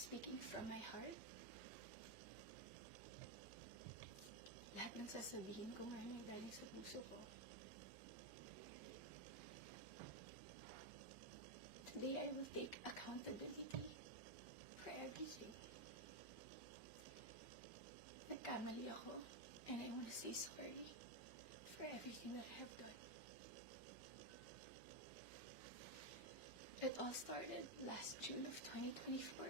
speaking from my heart. Lahat ng sasabihin ko ngayon ay galing sa puso ko. Today I will take accountability for everything. Nagkamali ako, and I want to say sorry for everything that I have done. It all started last June of 2024.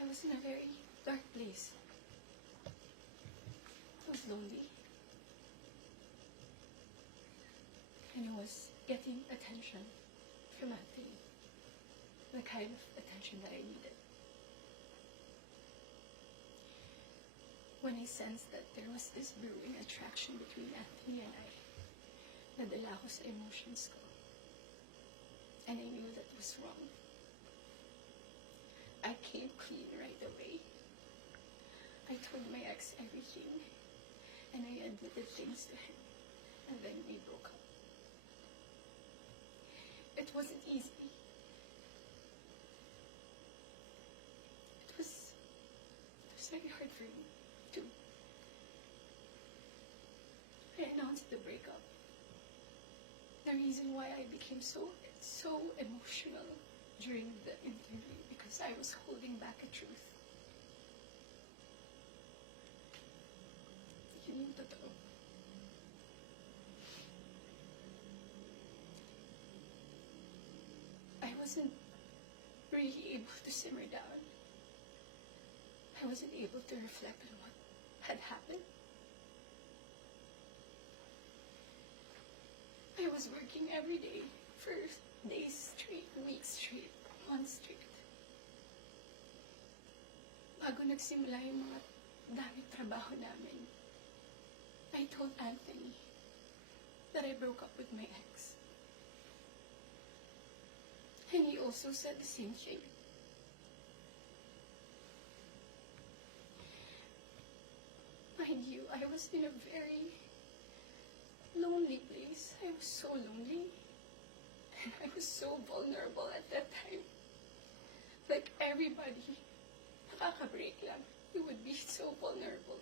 I was in a very dark place. I was lonely. And I was getting attention from Anthony. The kind of attention that I needed. When I sensed that there was this brewing attraction between Anthony and I, nadala ako sa emotions ko. And I knew that was wrong. I came clean right away. I told my ex everything, and I admitted things to him, and then we broke up. It wasn't easy. It was very hard for me, too. I announced the breakup. The reason why I became so emotional during the interview, because I was holding back a truth. Yun yung totoo. I wasn't really able to simmer down. I wasn't able to reflect on what had happened. I was working every day for days straight, weeks straight, months straight. Bago nagsimula yung mga daming trabaho namin, I told Anthony that I broke up with my ex. And he also said the same thing. Mind you, I was in a very lonely place. I was so lonely. And I was so vulnerable at that time. Like everybody, nakaka-break lang. You would be so vulnerable.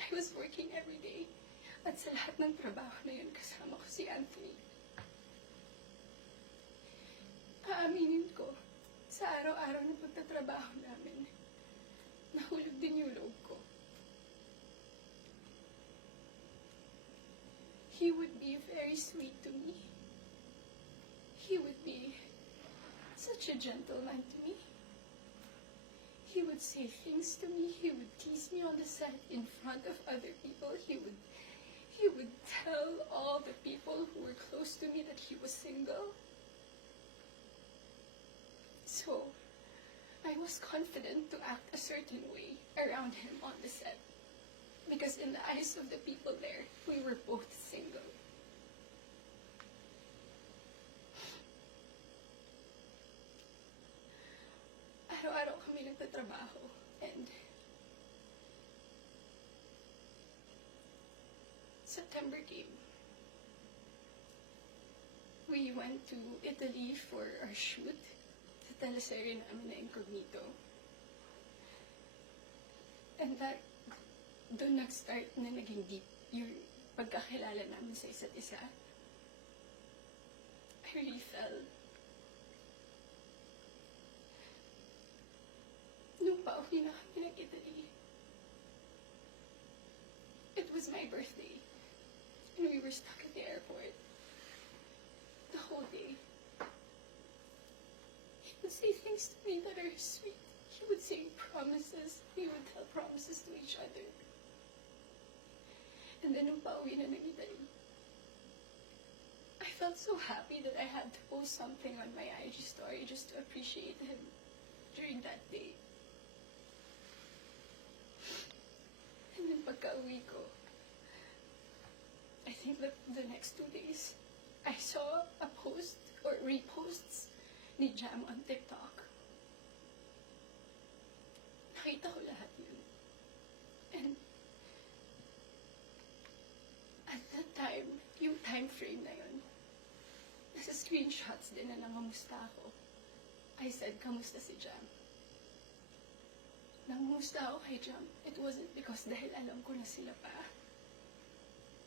I was working every day. At sa lahat ng trabaho na yun, kasama ko si Anthony. Aaminin ko, sa araw-araw ng pagtatrabaho namin, nahulog din yung loob ko. He would be very sweet to me. He would be such a gentleman to me. He would say things to me. He would tease me on the set in front of other people. He would tell all the people who were close to me that he was single. So, I was confident to act a certain way around him on the set. Because in the eyes of the people there, we were both single. Araw-araw kami nagtatrabaho, and September came. We went to Italy for our shoot sa teleserye namin na Incognito. And doon nag-start na naging deep yung pagkakilala namin sa isa't isa. I really fell. Nung pauwi na kami ng Italy, it was my birthday, and we were stuck at the airport the whole day. He would say things to me that are sweet. He would say promises. We would tell promises to each other. And then nung pauwi na ng Italy, I felt so happy that I had to post something on my IG story just to appreciate him during that day. And then pagka-uwi ko, I think that the next 2 days, I saw a post or reposts ni Jam on TikTok. Nakita ko lahat yun. And at that time, yung time frame na yun, nasa screenshots din na nangamusta ako. I said, kamusta si Jam? Nangusta ako kay Jam. It wasn't because dahil alam ko na sila pa.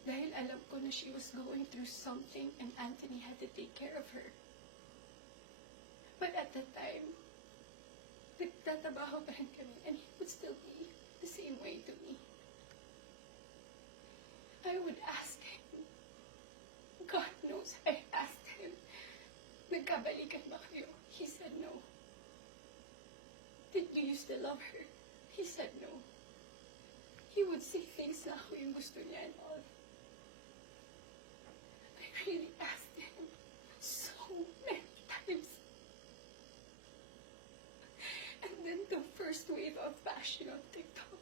Dahil alam ko na she was going through something and Anthony had to take care of her. But at that time, nagtatabaho pa rin kami and he would still be the same way to me. I would ask him. God knows I asked him. Nagkabalikan ba kayo? He said no. Did you used to love her? He said no. He would say things na ako yung gusto niya and all. I really asked him so many times. And then the first wave of bashing on TikTok.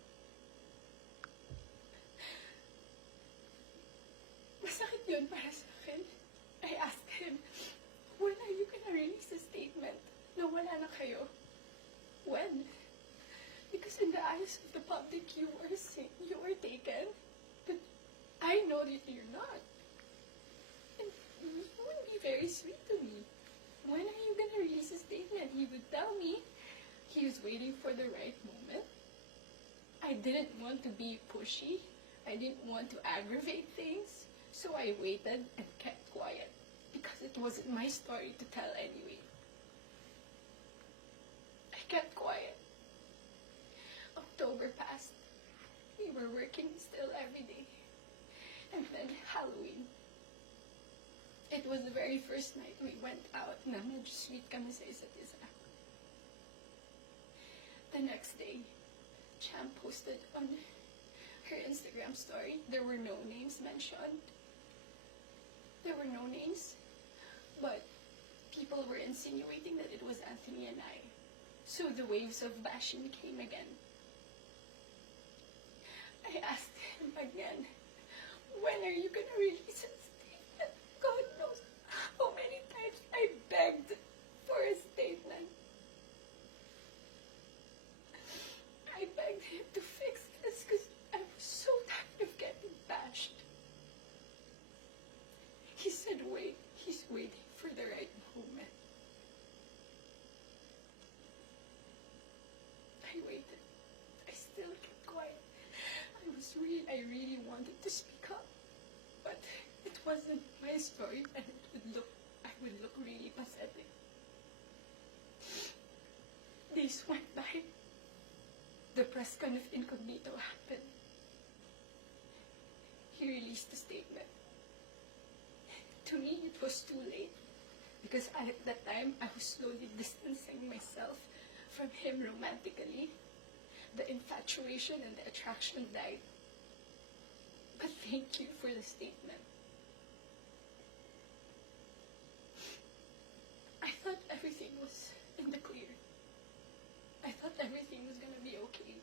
Masakit yun para sa akin. I asked him, when are you gonna release a statement na wala na kayo? When? Because in the eyes of the public, you were taken. But I know that you're not. And you wouldn't be very sweet to me. When are you gonna release a statement? He would tell me he was waiting for the right moment. I didn't want to be pushy. I didn't want to aggravate things. So I waited and kept quiet. Because it wasn't my story to tell anyway. I kept quiet. October passed. We were working still every day. And then Halloween. It was the very first night we went out na medyo sweet kami sa isa't isa. The next day, Cham posted on her Instagram story. There were no names mentioned. There were no names, but people were insinuating that it was Anthony and I. So the waves of bashing came again. I asked him again, when are you gonna release a statement? God knows how many times I begged for a statement. I begged him to fix this because I was so tired of getting bashed. He said, wait, he's waiting for the right moment. I waited. I still kept quiet. I really wanted to speak up, but it wasn't my story and I would look really pathetic. Days went by. The press con of Incognito happened. He released a statement. To me, it was too late because at that time, I was slowly distancing myself from him romantically. The infatuation and the attraction died. But thank you for the statement. I thought everything was in the clear. I thought everything was gonna be okay.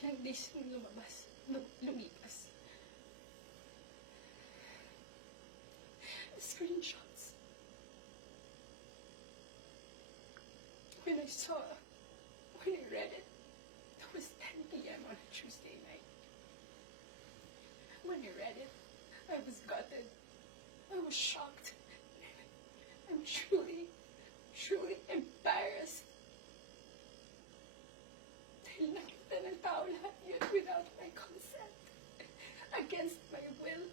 Ilang days nung lumipas. Screenshots. When I read it, it was 10 p.m. on a Tuesday night. When I read it, I was gutted. I was shocked. I'm truly embarrassed. Dahil nakita ng tao lahat yun without my consent. Against my will.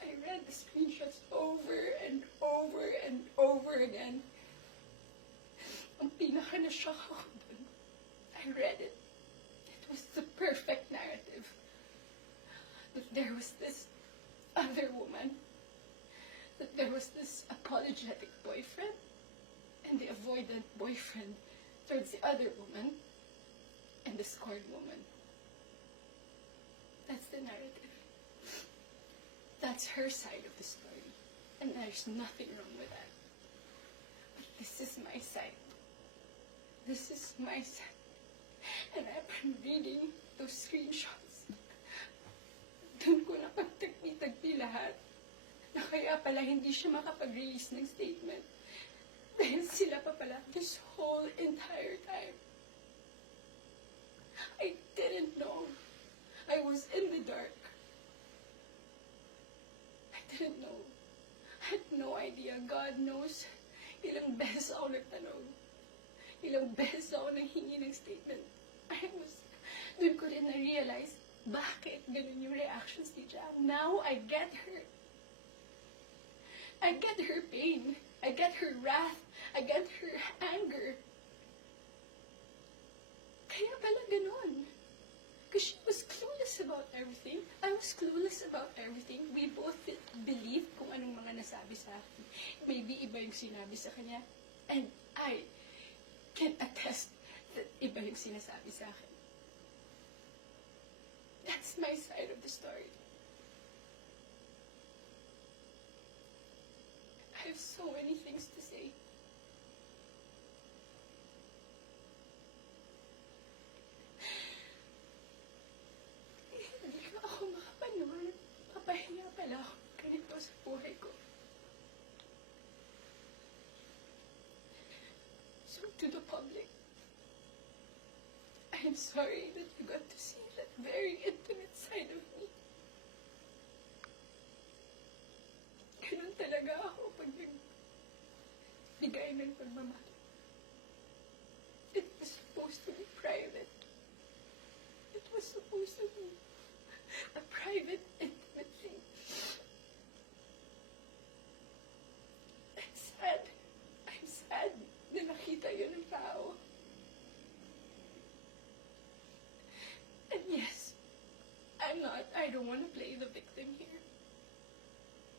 I read the screenshots over and over and over again. Ang pinaka-na-shock ako dun. I read it. It was the perfect narrative. That there was this other woman. That there was this apologetic boyfriend. And the avoidant boyfriend towards the other woman. And the scorned woman. That's the narrative. That's her side of the story. And there's nothing wrong with that. But this is my side. This is my side. And I've been reading those screenshots. Doon ko napagtagpi-tagpi lahat. Na kaya pala hindi siya makapag-release ng statement. Dahil sila pa pala this whole entire time. I didn't know. I was in the dark. I didn't know had no idea. God knows. Ilang beses ako nagtanong. Ilang beses ako nanghingi ng statement. Doon ko rin na-realize, bakit ganun yung reactions ni Jam. Now, I get her. I get her pain. I get her wrath. I get her anger. Kaya pala ganun. Because she was clueless about everything. I was clueless about everything. We both believed kung anong mga nasabi sa akin. Maybe iba yung sinabi sa kanya. And I can attest that iba yung sinasabi sa akin. That's my side of the story. I have so many things to say. Hindi ko ako makapaniwala. Papahinga pala ako ganito sa buhay ko. So to the public, I am sorry that you got to see that very intimate side of me. Ganun talaga ako pag nagbigay ng pagmamahal. It was supposed to be private. It was supposed to be a private, intimate thing. I'm sad na nakita yun ng tao. And yes, I don't want to play the victim here.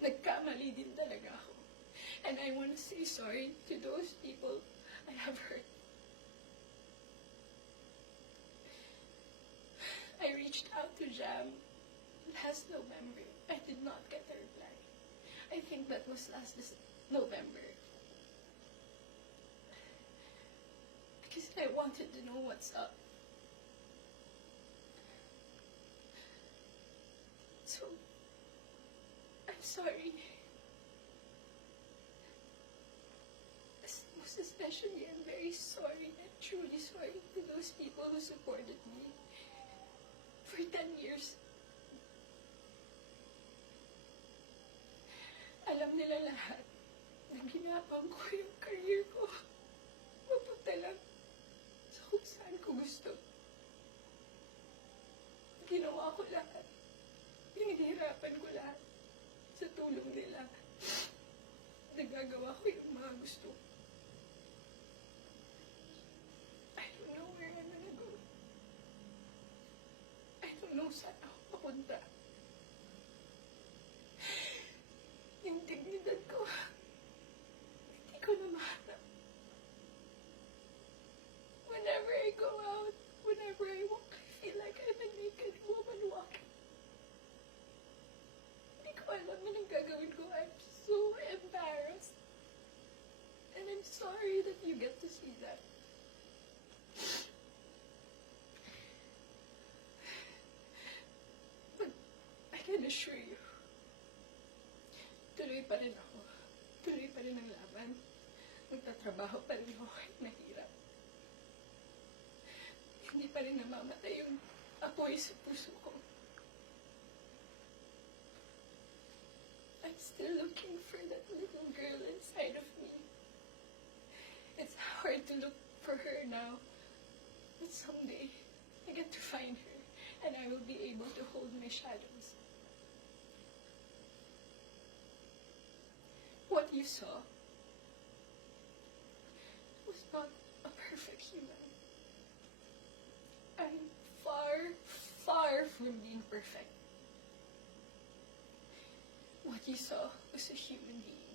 Nagkamali din talaga ako. And I want to say sorry to those people I have hurt. I reached out to Jam last November. I did not get a reply. I think that was last November. Because I wanted to know what's up. So, I'm sorry. Most especially, I'm very sorry. I'm truly sorry to those people who supported me for 10 years. Alam nila lahat na ginapang ko yung career ko. Mapunta lang sa kung saan ko gusto. Ginawa ko lahat. Pinahirapan ko lahat sa tulong nila. Nagagawa ko yung mga gusto. I don't know where I'm gonna go. I don't know saan ako papunta. Yung dignidad ko, hindi ko na mahanap. Whenever I go out, whenever I walk, I feel like I'm a naked woman walking. Hindi ko alam anong gagawin ko. I'm so embarrassed. And I'm sorry that you get to see that. But I can assure you, tuloy pa rin ako. Tuloy pa rin ang laban. Magtatrabaho pa rin ako kahit mahirap. Hindi pa rin namamatay yung apoy sa puso ko. I'm still looking for that little girl inside of me. It's hard to look for her now, but someday I get to find her and I will be able to hold my shadows. What you saw was not a perfect human. I'm far, far from being perfect. What you saw was a human being.